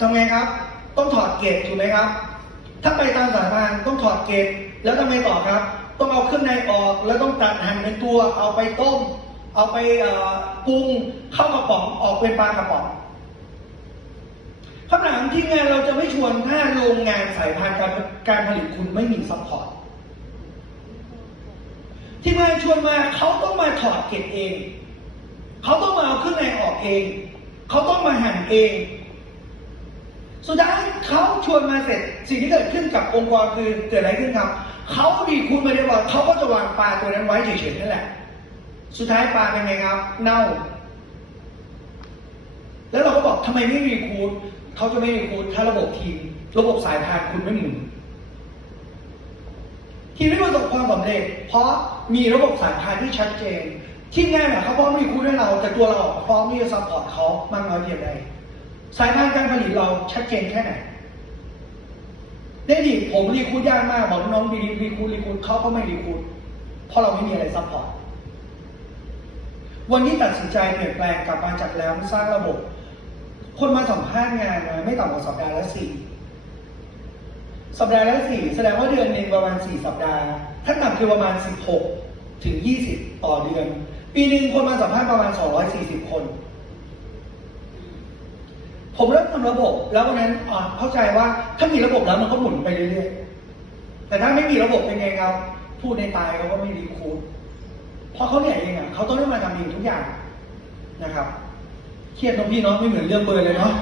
ทำไงครับ ต้องถอดเกตถูกไหมครับ ถ้าไปตามสายพานต้องถอดเกตแล้วทำไงต่อครับ ต้องเอาเครื่องในออกแล้วต้องตัดหั่นเป็นตัว เอาไปต้ม เอาไปปรุงเข้ากระป๋องออกเป็นปลากระป๋องคำถามที่งานเราจะไม่ชวนถ้าโรงงานสายพานการการผลิตคุณไม่มีซัพพอร์ตที่งานชวนมาเขาต้องมาถอดเกตเอง เขาต้องมาเอาเครื่องในออกเอง เขาต้องมาหั่นเอง สุดท้ายเขาชวนมาเสร็จ สิ่งที่เกิดขึ้นกับองค์กรคือเกิดอะไรขึ้นครับเขาดีคุณมาเรียบร้อยเขาก็จะวางปลาตัวนั้นไว้เฉยๆนั่นแหละ สุดท้ายปลาเป็นไงครับ เน่า แล้วเราก็บอกทำไมไม่รีคูดเขาจะไม่รีคูดถ้าระบบทีม ระบบสายพานคุณไม่หมุนทีมไม่ประสบความสำเร็จ เพราะมีระบบสายพานที่ชัดเจน ที่แง่นอยเขาพร้อมรีคูดให้เรา แต่ตัวเราพร้อมที่จะซัพพอร์ตเขามากน้อยเพียงใด สายพานการผลิตเราชัดเจนแค่ไหนได้ดิผมรีคูดยากมากบอกน้องๆรีรีคูดรีคูดเขาก็ไม่รีคูดเพราะเราไม่มีอะไรซัพพอร์ตวันนี้ตัดสินใจเปลี่ยนแปลงกลับมาจากแล้วสร้างระบบ คนมาสัมภาษณ์งานไม่ต่ำกว่าสัปดาห์ละสี่สัปดาห์ละสี่แสดงว่าเดือนหนึ่งประมาณสี่สัปดาห์ถ้าต่ำคือประมาณสิบหกถึงยี่สิบต่อเดือน ปีหนึ่งคนมาสัมภาษณ์ประมาณสองร้อยสี่สิบคน ผมเริ่มทำระบบ แล้ววันนั้นอ่าเข้าใจว่าถ้ามีระบบแล้วมันก็หมุนไปเรื่อยๆแต่ถ้าไม่มีระบบเป็นไงครับ พูดในตายเขาก็ไม่รีคูดเพราะเขาเหนื่อยเองอะเขาต้องได้มาทำเองทุกอย่างนะครับ เครียดน้องพี่เนาะไม่เหมือนเรื่องเบอร์เลยเนาะ